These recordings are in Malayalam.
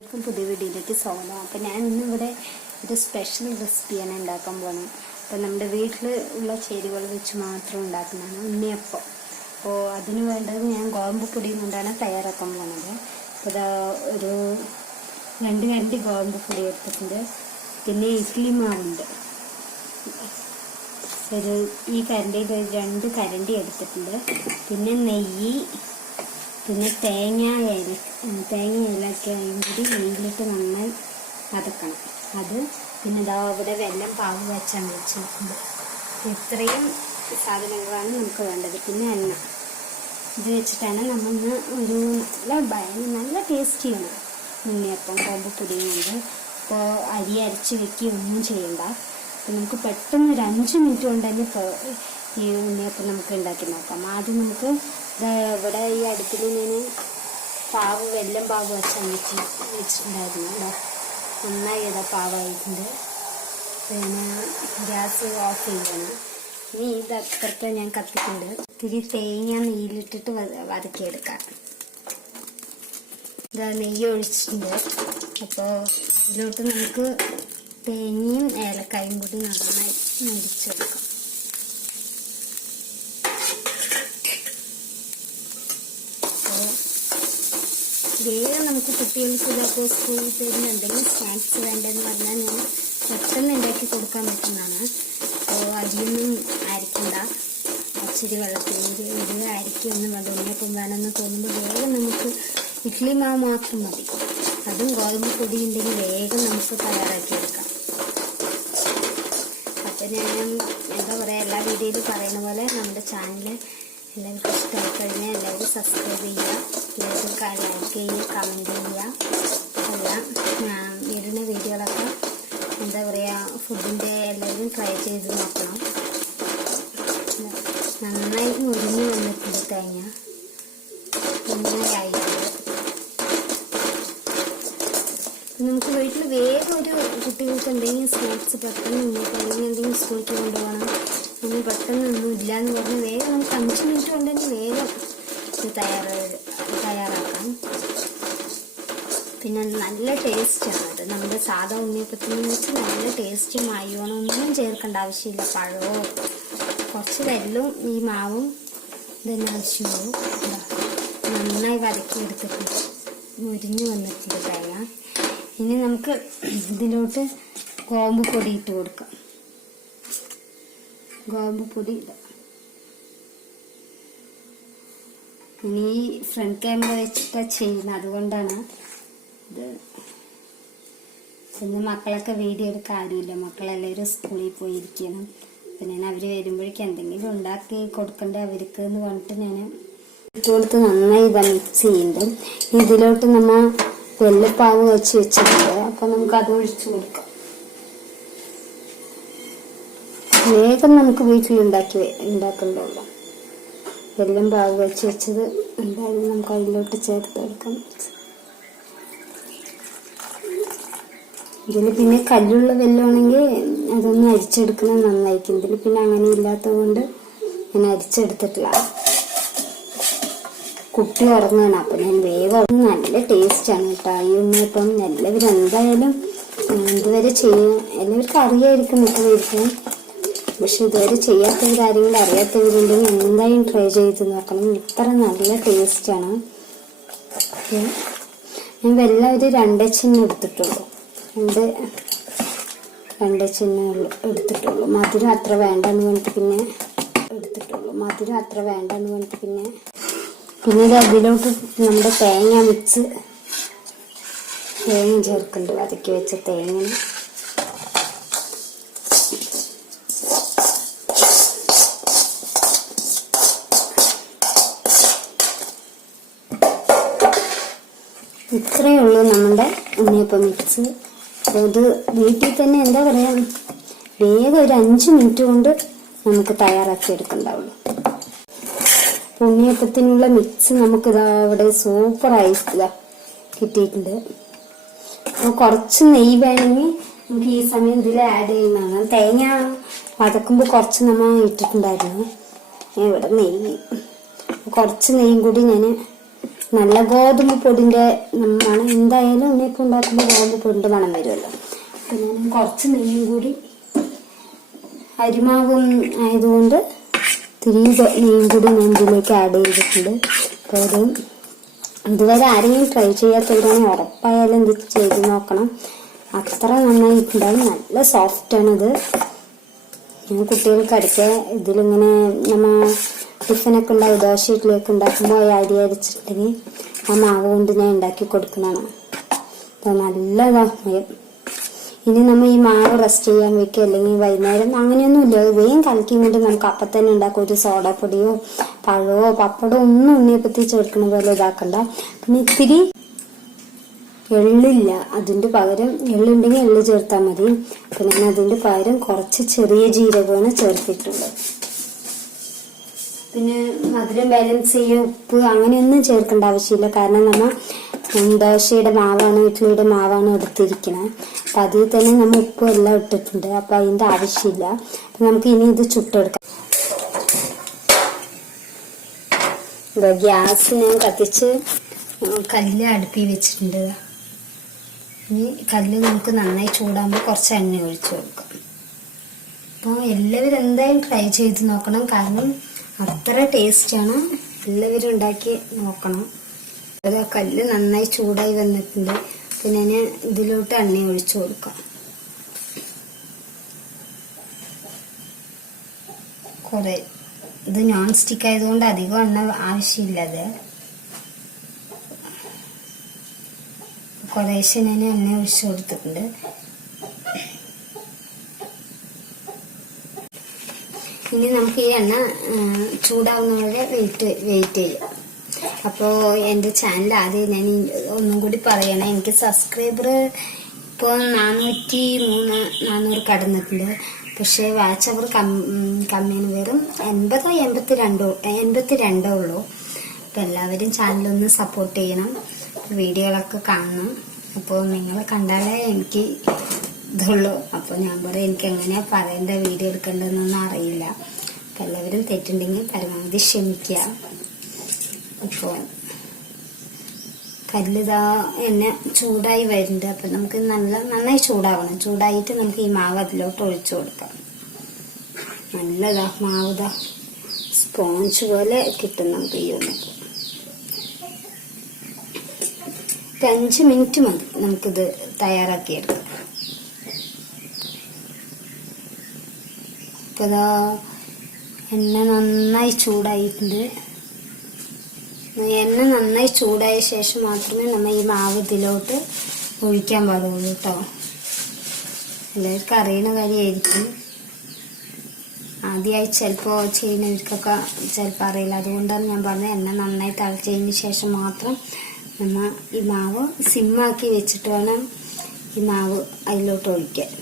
എല്ലാവർക്കും പുതിയ വീഡിയോയിലേക്ക് സ്വാഗതം. അപ്പം ഞാൻ ഇന്നിവിടെ ഒരു സ്പെഷ്യൽ റെസിപ്പിയാണ് ഉണ്ടാക്കാൻ പോകുന്നത് അപ്പം നമ്മുടെ വീട്ടിൽ ഉള്ള ചേരുവകൾ വെച്ച് മാത്രം ഉണ്ടാക്കുന്നതാണ് ഉണ്ണിയപ്പം. അപ്പോൾ അതിന് വേണ്ടത് ഞാൻ ഗോതമ്പ് പൊടി കൊണ്ടാണ് തയ്യാറാക്കാൻ പോകുന്നത് അപ്പോൾ ഒരു രണ്ട് കരണ്ടി ഗോതമ്പ് പൊടി എടുത്തിട്ടുണ്ട്. പിന്നെ ഇഡ്ഡലി മാവുണ്ട്. ഒരു ഈ കരണ്ടിയിൽ രണ്ട് കരണ്ടി എടുത്തിട്ടുണ്ട്. പിന്നെ നെയ്യ് പിന്നെ തേങ്ങ തേങ്ങ ഏലക്കയും കൂടി നെയ്യിലിട്ട് നന്നായി വതക്കണം. അത് പിന്നെ ഇതാ ഇവിടെ വെല്ലം പാവ് വെച്ചാണ് വെച്ച് വെക്കുന്നത് ഇത്രയും സാധനങ്ങളാണ് നമുക്ക് വേണ്ടത്. പിന്നെ എണ്ണ. ഇത് വെച്ചിട്ടാണ് നമ്മൾ ഒരു നല്ല ഭയ നല്ല ടേസ്റ്റിയാണ് ഉണ്ണിയപ്പം കോമ്പ് പൊടിയുന്നുണ്ട് അപ്പോൾ അരി അരച്ച് വെക്കുകയൊന്നും ചെയ്യണ്ട. അപ്പം നമുക്ക് പെട്ടെന്ന് ഒരു അഞ്ച് മിനിറ്റ് കൊണ്ട് തന്നെ ഈ ഉണ്ണിയപ്പം നമുക്ക് ഉണ്ടാക്കി നോക്കാം. ആദ്യം നമുക്ക് ഇവിടെ ഈ അടുപ്പിൽ ഞാൻ പാവ് വെല്ലം പാവ് വെച്ചാൽ വെച്ച് വെച്ചിട്ടുണ്ടായിരുന്നു. ദാ നന്നായി ഇതാ പാവായിട്ടുണ്ട്. പിന്നെ ഗ്യാസ് ഓഫ് ചെയ്യണം. ഇനി ഇത് അപ്പുറത്ത് ഞാൻ കത്തിക്കുന്നുണ്ട് ഇത്തിരി തേങ്ങ നെയ്യിലിട്ടിട്ട് വത- വതക്കിയെടുക്കാം. ഇതാ നെയ്യ് ഒഴിച്ചിട്ടുണ്ട്. അപ്പോൾ ഇതിലോട്ട് നമുക്ക് തേങ്ങയും ഏലക്കായും കൂടി നന്നായി മുരിച്ചെടുക്കാം അപ്പോൾ വേഗം നമുക്ക് കുട്ടികൾക്ക് ഇതൊക്കെ സ്കൂളിൽ തരുന്ന എന്തെങ്കിലും സ്നാക്സ് വേണ്ടതെന്ന് പറഞ്ഞാൽ ഞാൻ പെട്ടെന്ന് ഉണ്ടാക്കി കൊടുക്കാൻ പറ്റുന്നതാണ് അപ്പോൾ അരിയൊന്നും അരക്കണ്ട അച്ചിരി വെള്ളത്തിൽ ഒരു ഒരു അരിക്കൊന്നും ഉണ്ണിയപ്പം വേണമെന്ന് തോന്നുമ്പോൾ വേഗം നമുക്ക് ഇഡ്ഡലി മാവ് മാത്രം മതി അതും ഗോതമ്പ് പൊടി ഉണ്ടെങ്കിൽ വേഗം നമുക്ക് തയ്യാറാക്കി തയ്യാറാക്കിയെടുക്കാം അപ്പം ഞാൻ എന്താ പറയുക എല്ലാ വീഡിയോയിലും പറയുന്ന പോലെ നമ്മുടെ ചാനൽ എല്ലാവർക്കും ഇഷ്ടമായി കഴിഞ്ഞാൽ എല്ലാവരും സബ്സ്ക്രൈബ് ചെയ്യുക. ലൈക്ക് ചെയ്യുക കമന്റ് ചെയ്യുക. എല്ലാം ഞാൻ ഇടുന്ന വീഡിയോകളൊക്കെ എന്താ പറയുക ഫുഡിന്റെ എല്ലാവരും ട്രൈ ചെയ്ത് നോക്കണം. നന്നായി മുരിഞ്ഞ് വന്നിട്ടുണ്ട് തേങ്ങ. നന്നായി നമുക്ക് വീട്ടിൽ വേഗം ഒരു കുട്ടികൾക്ക് എന്തെങ്കിലും സ്നാക്സ് പെട്ടെന്ന് ഇങ്ങോട്ട് അല്ലെങ്കിൽ എന്തെങ്കിലും സ്കൂളിലേക്ക് കൊണ്ടുപോകണം. ഒന്നും പെട്ടെന്നൊന്നും ഇല്ല എന്ന് പറഞ്ഞാൽ വേഗം നമുക്ക് അഞ്ച് മിനിറ്റ് കൊണ്ട് തന്നെ വേഗം ഇത് തയ്യാറ് തയ്യാറാക്കാം. പിന്നെ നല്ല ടേസ്റ്റാണ് അത്. നമ്മുടെ സാധാ ഉണ്ണിയപ്പത്തിന് വെച്ച് നല്ല ടേസ്റ്റ് മായോണൊന്നും ചേർക്കേണ്ട ആവശ്യമില്ല. പഴമോ കുറച്ച് കല്ലും ഈ മാവും ഇതിന് ആവശ്യമുള്ളൂ നന്നായി വരക്കി എടുത്തിട്ട് മുരിഞ്ഞ് വന്നിട്ടുണ്ട് തേങ്ങ. ഇനി നമുക്ക് ഇതിലോട്ട് ഗോമ്പ് പൊടി ഇട്ട് കൊടുക്കാം. ഗോമ്പ് പൊടി ഇടാം. ഇനി ഫ്രണ്ട് ക്യാമറ വെച്ചിട്ടാണ് ചെയ്യുന്നത്. അതുകൊണ്ടാണ് ഇത് പിന്നെ മക്കളൊക്കെ വീഡിയോ എടുക്കാൻ ആരുമില്ല. മക്കളെല്ലാവരും സ്കൂളിൽ പോയിരിക്കണം പിന്നെ ഞാൻ അവർ വരുമ്പോഴേക്കും എന്തെങ്കിലും ഉണ്ടാക്കി കൊടുക്കണ്ടേ അവർക്ക് എന്ന് പറഞ്ഞിട്ട് ഞാൻ കൊടുത്ത് നന്നായി ഇതാ മിക്സ് ചെയ്യുമ്പം ഇതിലോട്ട് നമ്മൾ വെള്ളപ്പാവ് വെച്ച് വെച്ചിട്ടുണ്ട്. അപ്പം നമുക്ക് അത് ഒഴിച്ചു കൊടുക്കാം. വേഗം നമുക്ക് വീട്ടിൽ ഉണ്ടാക്കി ഉണ്ടാക്കണ്ടല്ലോ വെല്ലം ഭാഗം വെച്ച് വെച്ചത് എന്തായാലും നമുക്ക് അതിലോട്ട് ചേർത്ത് കൊടുക്കാം ഇതിൽ പിന്നെ കല്ലുള്ള വെല്ലമാണെങ്കിൽ അതൊന്ന് അരിച്ചെടുക്കുന്നത് നന്നായിരിക്കും. ഇതിൽ പിന്നെ അങ്ങനെ ഇല്ലാത്തത് കൊണ്ട് ഞാൻ അരിച്ചെടുത്തിട്ടില്ല. കുട്ടി ഉറങ്ങാണ് അപ്പം ഞാൻ വേഗം. നല്ല ടേസ്റ്റാണ് കേട്ടോ. ഈ ഉണ്ണിയപ്പം എല്ലാവരും എന്തായാലും എന്തുവരെ ചെയ്യും എല്ലാവർക്കും അറിയായിരിക്കും മിക്കവായിരിക്കും പക്ഷെ ഇതുവരെ ചെയ്യാത്തവരാരെങ്കിലും അറിയാത്തവരുണ്ടെങ്കിൽ എന്തായാലും ട്രൈ ചെയ്ത് നോക്കണം. ഇത്ര നല്ല ടേസ്റ്റാണ് ഞാൻ വെള്ളം ഒരു രണ്ടച്ചിന് എടുത്തിട്ടുള്ളൂ. രണ്ട് രണ്ടച്ചിന് എടുത്തിട്ടുള്ളൂ. മധുരം അത്ര വേണ്ടെന്ന് പറഞ്ഞിട്ട് പിന്നെ എടുത്തിട്ടുള്ളൂ. മധുരം അത്ര വേണ്ടെന്ന് പറഞ്ഞിട്ട് പിന്നെ പിന്നീട് അതിലോട്ട് നമ്മുടെ തേങ്ങ മിക്സ് തേങ്ങ ചേർക്കുന്നുണ്ട്. വതക്കി വെച്ച തേങ്ങ ഇത്രയേ ഉള്ളൂ നമ്മുടെ ഉണ്ണിയപ്പം മിക്സ്. അപ്പോൾ ഇത് വീട്ടിൽ തന്നെ എന്താ പറയാ വേഗം ഒരു അഞ്ച് മിനിറ്റ് കൊണ്ട് നമുക്ക് തയ്യാറാക്കി എടുക്കണ്ടാവുള്ളൂ. ഉണ്ണിയപ്പത്തിനുള്ള മിക്സ് നമുക്ക് ഇതാ അവിടെ സൂപ്പറായി കിട്ടിയിട്ടുണ്ട്. അപ്പോൾ കുറച്ച് നെയ്യ് വേണമെങ്കിൽ നമുക്ക് ഈ സമയം ഇതിൽ ആഡ് ചെയ്യുന്നതാണ്. തേങ്ങ വതക്കുമ്പോൾ കുറച്ച് നമ്മൾ ഇട്ടിട്ടുണ്ടായിരുന്നു. ഇവിടെ നെയ്യ്. കുറച്ച് നെയ്യും കൂടി ഞാൻ നല്ല ഗോതമ്പ് പൊടിന്റെ മണം എന്തായാലും ഉണ്ണിയപ്പം ഉണ്ടാക്കുമ്പോൾ ഗോതമ്പ് പൊടിന്റെ മണം വരുമല്ലോ. അപ്പം ഞാൻ കുറച്ച് നെയ്യും കൂടി അരിമാവും ആയതുകൊണ്ട് തിരികെ നെയ്യും കൂടി ഞാൻ ആഡ് ചെയ്തിട്ടുണ്ട്. അപ്പോൾ ഇതുവരെ ആരെങ്കിലും ട്രൈ ചെയ്യാത്തവരാണെങ്കിൽ ഉറപ്പായാലും ഇത് ചെയ്ത് നോക്കണം. അത്ര നന്നായിട്ടുണ്ടാവും നല്ല സോഫ്റ്റാണിത് ഞാൻ കുട്ടികൾക്ക് അടിക്കുക ഇതിലിങ്ങനെ നമ്മ ടിഫിനൊക്കെ ഉണ്ടാവും ദോശ ഇഡ്ഡലിയൊക്കെ ഉണ്ടാക്കുമ്പോൾ അരി അരച്ചിട്ടുണ്ടെങ്കിൽ ആ മാവ് കൊണ്ട് ഞാൻ ഉണ്ടാക്കി കൊടുക്കുന്നതാണ്. നല്ലതാണ് ഇനി നമ്മൾ ഈ മാവ് റെസ്റ്റ് ചെയ്യാൻ വെക്കുക അല്ലെങ്കിൽ വൈകുന്നേരം അങ്ങനെയൊന്നുമില്ല. വേഗം കലക്കി കൊണ്ട് നമുക്ക് അപ്പം തന്നെ ഉണ്ടാക്കും. ഒരു സോഡപ്പൊടിയോ പഴമോ പപ്പടമോ ഒന്നും ഉണ്ണിയപ്പത്തി ചേർക്കുന്ന പോലെ ഇതാക്കണ്ട. പിന്നെ ഇത്തിരി എള്ളില്ല. അതിന്റെ പകരം എള്ളുണ്ടെങ്കിൽ എള്ള് ചേർത്താൽ മതി. പിന്നെ അതിന്റെ പകരം കുറച്ച് ചെറിയ ജീരകമാണ് ചേർത്തിട്ടുള്ളത്. പിന്നെ മധുരം ബാലൻസ് ചെയ്യുക ഉപ്പ് അങ്ങനെയൊന്നും ചേർക്കേണ്ട ആവശ്യമില്ല. കാരണം നമ്മൾ ദോശയുടെ മാവാണ് ഇഡ്ഡലിയുടെ മാവാണ് എടുത്തിരിക്കുന്നത് അപ്പം അതിൽ തന്നെ നമ്മൾ ഉപ്പും എല്ലാം ഇട്ടിട്ടുണ്ട്. അപ്പം അതിന്റെ ആവശ്യമില്ല. നമുക്ക് ഇനി ഇത് ചുട്ടെടുക്കാം. ഗ്യാസ് ഞാൻ കത്തിച്ച് കല്ല് അടുപ്പി വെച്ചിട്ടുണ്ട്. ഇനി കല്ല് നമുക്ക് നന്നായി ചൂടാകുമ്പോൾ കുറച്ച് എണ്ണ ഒഴിച്ചു കൊടുക്കാം. അപ്പോൾ എല്ലാവരും എന്തായാലും ട്രൈ ചെയ്ത് നോക്കണം. കാരണം അത്ര ടേസ്റ്റാണ്. എല്ലാവരും ഉണ്ടാക്കി നോക്കണം. അത് ആ കല്ല് നന്നായി ചൂടായി വന്നിട്ടുണ്ട്. പിന്നെ ഞാൻ ഇതിലോട്ട് എണ്ണ ഒഴിച്ചു കൊടുക്കാം. കുറെ. ഇത് നോൺ സ്റ്റിക്ക് ആയതുകൊണ്ട് അധികം എണ്ണ ആവശ്യമില്ല അത്. കുറേശ്ശെ ഞാൻ എണ്ണ ഒഴിച്ചു കൊടുത്തിട്ടുണ്ട്. ഇനി നമുക്ക് ഈ എണ്ണ ചൂടാവുന്നവരെ വെയിറ്റ് വെയിറ്റ് ചെയ്യാം അപ്പോൾ എന്റെ ചാനൽ ആദ്യം ഞാൻ ഒന്നും കൂടി പറയണം. എനിക്ക് സബ്സ്ക്രൈബർ ഇപ്പോൾ നാനൂറ്റി മൂന്ന് നാനൂറ് കടന്നിട്ടുണ്ട്. പക്ഷേ വാച്ച് അവർ കമ്മിയാണ്. വെറും എൺപതോ എൺപത്തി രണ്ടോ എൺപത്തി രണ്ടോ ഉള്ളൂ. അപ്പോൾ എല്ലാവരും ചാനലൊന്ന് സപ്പോർട്ട് ചെയ്യണം. വീഡിയോകളൊക്കെ കാണണം. അപ്പോൾ നിങ്ങൾ കണ്ടാലേ എനിക്ക് ഇതുള്ളൂ. അപ്പോൾ ഞാൻ പറയും എനിക്ക് എങ്ങനെയാ പറയേണ്ട വീഡിയോ എടുക്കേണ്ടതെന്നൊന്നും അറിയില്ല. അപ്പം എല്ലാവരും തെറ്റുണ്ടെങ്കിൽ പരമാവധി ക്ഷമിക്കുക. അപ്പോൾ കല്ലിതാ എന്നെ ചൂടായി വരുന്നുണ്ട്. അപ്പം നമുക്ക് നല്ല നന്നായി ചൂടാവണം. ചൂടായിട്ട് നമുക്ക് ഈ മാവ് അതിലോട്ട് ഒഴിച്ചു കൊടുക്കാം. നല്ലതാ മാവുതാ. സ്പോഞ്ച് പോലെ കിട്ടും നമുക്ക് ഈ ഒന്ന് അഞ്ച് മിനിറ്റ് മതി നമുക്കിത് തയ്യാറാക്കിയെടുക്കാം ഇപ്പൊ ഇതാ എണ്ണ നന്നായി ചൂടായിട്ടുണ്ട്. എണ്ണ നന്നായി ചൂടായ ശേഷം മാത്രമേ നമ്മൾ ഈ മാവ് ഇതിലോട്ട് ഒഴിക്കാൻ പാടുള്ളൂ കേട്ടോ. എല്ലാവർക്കും അറിയണ കാര്യമായിരിക്കും. ആദ്യമായി ചിലപ്പോൾ ചെയ്യുന്നവർക്കൊക്കെ ചിലപ്പോൾ അറിയില്ല. അതുകൊണ്ടാണ് ഞാൻ പറഞ്ഞത് എണ്ണ നന്നായി തിളച്ചതിന് ശേഷം മാത്രം നമ്മൾ ഈ മാവ് സിമ്മാക്കി വെച്ചിട്ട് വേണം ഈ മാവ് അതിലോട്ട് ഒഴിക്കാൻ.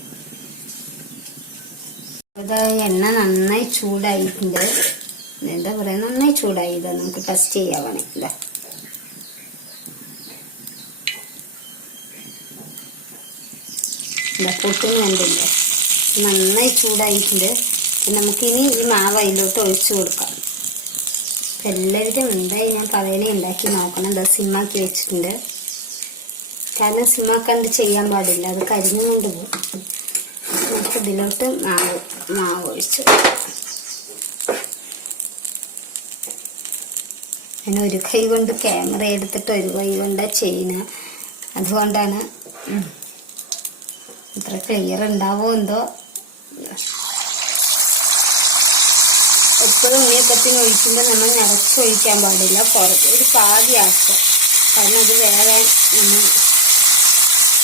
ഇത് എണ്ണ നന്നായി ചൂടായിട്ടുണ്ട്. എന്താ പറയാ നന്നായി ചൂടായി. ഇതാ നമുക്ക് ടെസ്റ്റ് ചെയ്യാവാണ് ഇതാ. ഇതാ പൊട്ടുന്ന കണ്ടില്ലേ നന്നായി ചൂടായിട്ടുണ്ട്. നമുക്കിനി ഈ മാവ് അതിലോട്ട് ഒഴിച്ചു കൊടുക്കാം. എല്ലാവരും ഉണ്ടായി ഞാൻ പറയണേ ഉണ്ടാക്കി നോക്കണം. എന്താ സിമ്മാക്കി വെച്ചിട്ടുണ്ട്. കാരണം സിമ്മാക്കാണ്ട് ചെയ്യാൻ പാടില്ല. അത് കരിഞ്ഞുകൊണ്ട് പോകും. നമുക്ക് ഇതിലോട്ട് മാവ് മാവ് ഒഴിച്ചു ഞാൻ ഒരു കൈ കൊണ്ട് ക്യാമറ എടുത്തിട്ട് ഒരു കൈ കൊണ്ടാണ് ചെയ്യുന്നത് അതുകൊണ്ടാണ്. ഇത്ര ക്ലിയർ ഉണ്ടാവോ എന്തോ? എപ്പോഴും ഉണ്ണിയപ്പത്തിന് ഒഴിക്കുമ്പോൾ നമ്മൾ നിറച്ച് ഒഴിക്കാൻ പാടില്ല. പുറത്ത് ഒരു പാതി ആക്കുക കാരണം അത് വേറെ നമ്മൾ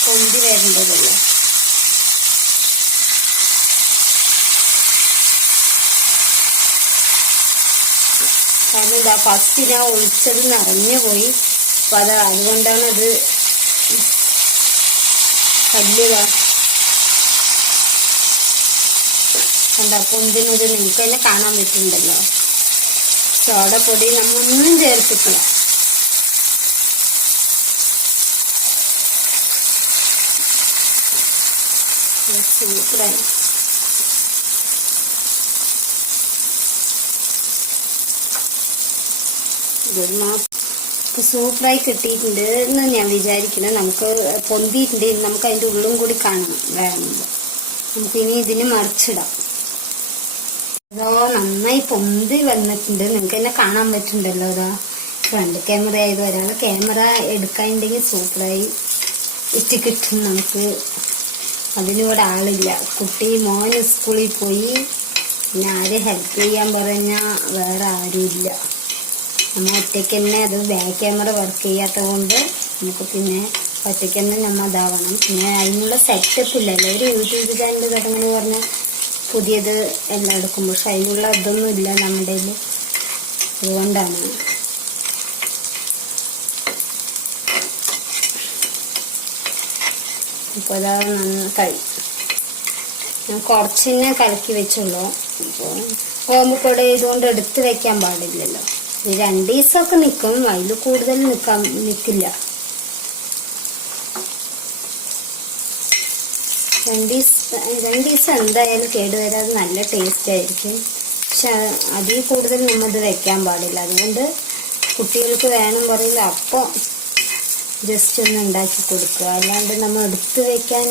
പൊന്തി വരേണ്ടതല്ലേ. കാരണം എന്താ ഫസ്റ്റ് ഞാൻ ഒഴിച്ചത് നിറഞ്ഞു പോയി. അപ്പൊ അത് അതുകൊണ്ടാണ് അത് കല്ലുക കണ്ട? ഇതിനൊരു നിങ്ങൾക്ക് തന്നെ കാണാൻ പറ്റുന്നുണ്ടല്ലോ. സോഡപ്പൊടി നമ്മൊന്നും ചേർത്തിട്ടില്ല. സൂപ്പറായി ഇപ്പൊ സൂപ്പറായി കിട്ടിയിട്ടുണ്ട് എന്ന് ഞാൻ വിചാരിക്കുന്നത് നമുക്ക് പൊന്തിയിട്ടുണ്ട്. നമുക്ക് അതിന്റെ ഉള്ളും കൂടി കാണണം. വേണമെങ്കിൽ. നമുക്ക് ഇനി ഇതിന് മറിച്ചിടാം. അതോ നന്നായി പൊന്തി വന്നിട്ടുണ്ട്. നിങ്ങൾക്ക് എന്നെ കാണാൻ പറ്റുന്നുണ്ടല്ലോ അതാ ഫ്രണ്ട് ക്യാമറ ആയത് ഒരാൾ ക്യാമറ എടുക്കാനുണ്ടെങ്കിൽ സൂപ്പറായി ഇറ്റ് കിട്ടും നമുക്ക്. അതിനിവിടെ ആളില്ല. കുട്ടി മോൻ സ്കൂളിൽ പോയി. ഞാൻ ഹെൽപ്പ് ചെയ്യാൻ പറഞ്ഞാൽ വേറെ ആരുമില്ല. നമ്മൾ ഒറ്റയ്ക്ക് തന്നെ അത് ബാക്ക് ക്യാമറ വർക്ക് ചെയ്യാത്ത കൊണ്ട് നമുക്ക് പിന്നെ ഒറ്റയ്ക്ക് തന്നെ നമ്മൾ ഇതാവണം. പിന്നെ അതിനുള്ള സെറ്റപ്പ് ഇല്ലല്ലോ. ഒരു യൂട്യൂബ് ചാനൽ തുടങ്ങുന്നു പറഞ്ഞാൽ പുതിയത് എല്ലാം എടുക്കും പക്ഷെ അതിനുള്ള ഇതൊന്നും ഇല്ല നമ്മുടെ അതുകൊണ്ടാണ്. ഇപ്പോൾ അതാ നന്ന കഴി ഞാൻ കുറച്ചിനെ കലക്കി വെച്ചുള്ളൂ. അപ്പോൾ ഓമ്പുപൊടി ഇതുകൊണ്ട് എടുത്ത് വെക്കാൻ പാടില്ലല്ലോ. രണ്ട് ദിവസമൊക്കെ നിൽക്കും. അതിൽ കൂടുതൽ നിൽക്കാൻ നിൽക്കില്ല. രണ്ട് ദിവസം രണ്ട് ദിവസം എന്തായാലും കേടുവരാതെ നല്ല ടേസ്റ്റ് ആയിരിക്കും. പക്ഷെ അതിൽ കൂടുതൽ നമ്മത് വെക്കാൻ പാടില്ല. അതുകൊണ്ട് കുട്ടികൾക്ക് വേണം പറയില്ല. അപ്പോൾ ജസ്റ്റ് ഒന്ന് ഉണ്ടാക്കി കൊടുക്കുക. അല്ലാണ്ട് നമ്മൾ എടുത്ത് വെക്കാൻ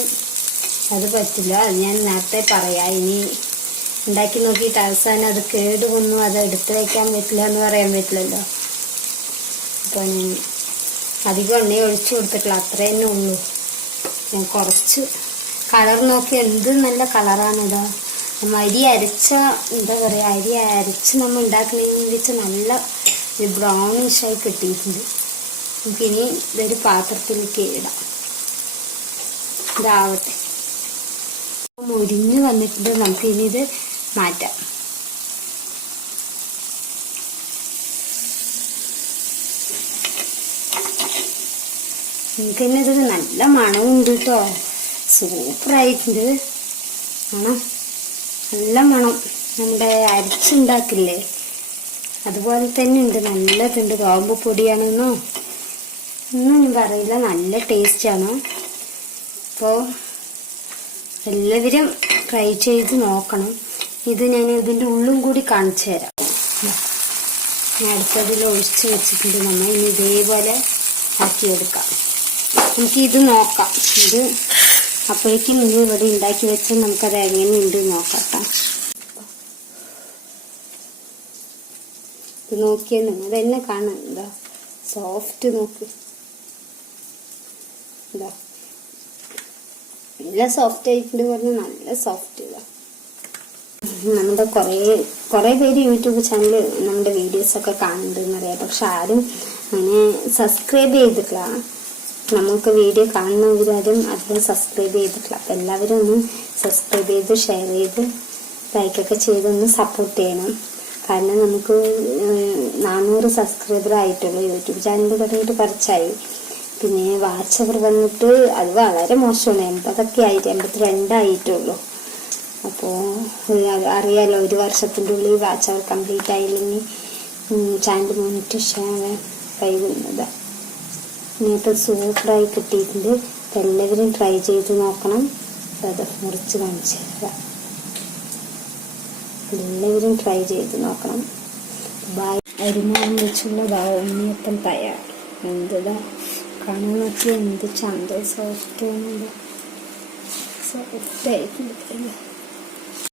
അത് പറ്റില്ല. അത് ഞാൻ നേരത്തെ പറയാം. ഇനി ഉണ്ടാക്കി നോക്കിയിട്ട് അവസാനം അത് കേടുവന്നു അത് എടുത്തു വയ്ക്കാൻ പറ്റില്ല എന്ന് പറയാൻ പറ്റില്ലല്ലോ. അപ്പോൾ ഞാൻ അധികം എണ്ണ ഒഴിച്ചു കൊടുത്തിട്ടില്ല അത്ര തന്നെ ഉള്ളൂ. ഞാൻ കുറച്ച് കളർ നോക്കി എന്ത് നല്ല കളറാണിതാ നമ്മൾ അരി അരച്ച എന്താ പറയുക അരി അരച്ച് നമ്മൾ ഉണ്ടാക്കണമെന്ന് വെച്ച് നല്ല ബ്രൗണിഷായി കിട്ടിയിട്ടുണ്ട്. നമുക്കിനി ഇതൊരു പാത്രത്തിലേക്ക് ഇടാം. ഇതാവട്ടെ. മുരിഞ്ഞ് വന്നിട്ടുണ്ട്. നമുക്കിനിത് മാറ്റാം. പിന്നെ ഇത് നല്ല മണമുണ്ട് കേട്ടോ സൂപ്പറായിട്ടുണ്ട് മണം. നല്ല മണം. നമ്മുടെ അരിച്ചുണ്ടാക്കില്ലേ? അതുപോലെ തന്നെ ഉണ്ട് നല്ലതുണ്ട്. ഗോമ്പ് പൊടിയാണെന്നോ? ഒന്നും പറയില്ല. നല്ല ടേസ്റ്റാണ് അപ്പോൾ എല്ലാവരും ട്രൈ ചെയ്ത് നോക്കണം. ഇത് ഞാൻ ഇതിന്റെ ഉള്ളും കൂടി കാണിച്ചു തരാം. ഞാൻ അടുത്തതിൽ ഒഴിച്ച് വെച്ചിട്ടുണ്ട്. നമ്മൾ ഇനി ഇതേപോലെ ആക്കിയെടുക്കാം. നമുക്ക് ഇത് നോക്കാം. ഇത് അപ്പോഴേക്കും ഇത് ഇവിടെ ഉണ്ടാക്കി വെച്ച് നമുക്കത് എങ്ങനെയുണ്ട് നോക്കാം. ഇത് നോക്കിയാൽ നിങ്ങൾ തന്നെ കാണാം. എന്താ സോഫ്റ്റ് നോക്ക്. എന്താ നല്ല സോഫ്റ്റ് ആയിട്ടുണ്ട് പറഞ്ഞാൽ നല്ല സോഫ്റ്റ് ഇതാ. നമ്മുടെ കുറേ കുറേ പേര് യൂട്യൂബ് ചാനൽ നമ്മുടെ വീഡിയോസ് ഒക്കെ കാണുന്നുണ്ടെന്ന് അറിയാം പക്ഷെ ആരും അങ്ങനെ സബ്സ്ക്രൈബ് ചെയ്തിട്ടില്ല. നമുക്ക് വീഡിയോ കാണുന്നവരാരും അധികം സബ്സ്ക്രൈബ് ചെയ്തിട്ടില്ല. അപ്പം എല്ലാവരും ഒന്ന് സബ്സ്ക്രൈബ് ചെയ്ത് ഷെയർ ചെയ്ത് ലൈക്കൊക്കെ ചെയ്തൊന്ന് സപ്പോർട്ട് ചെയ്യണം. കാരണം നമുക്ക് നാനൂറ് സബ്സ്ക്രൈബർ ആയിട്ടുള്ളൂ യൂട്യൂബ് ചാനൽ തുടങ്ങിയിട്ട് കുറച്ചായി. പിന്നെ വാച്ചവർ വന്നിട്ട് അത് വളരെ മോശമാണ്. എൺപതൊക്കെ ആയിട്ട് എൺപത്തിരണ്ടായിട്ടുള്ളൂ അപ്പോൾ അറിയാലോ ഒരു വർഷത്തിന്റെ ഉള്ളിൽ വാച്ച് അവർ കംപ്ലീറ്റ് ആയില്ലെങ്കിൽ ചാനൽ മോണിറ്റേഷൻ കഴിയുന്നത് ഇനിയിപ്പോൾ സൂപ്പറായി കിട്ടിയിട്ടുണ്ട്. അപ്പം എല്ലാവരും ട്രൈ ചെയ്ത് നോക്കണം. അത് മുറിച്ച് കാണിച്ചു തരാം. എല്ലാവരും ട്രൈ ചെയ്ത് നോക്കണം. ബൈ അരിമാനം വെച്ചുള്ള ഉണ്ണിയപ്പം തയ്യാർ. എന്തുതാ കാണാൻ നോക്കി എന്ത് ചന്ത സോഫ്റ്റ് സോഫ്റ്റ് ആയിട്ടുണ്ട്.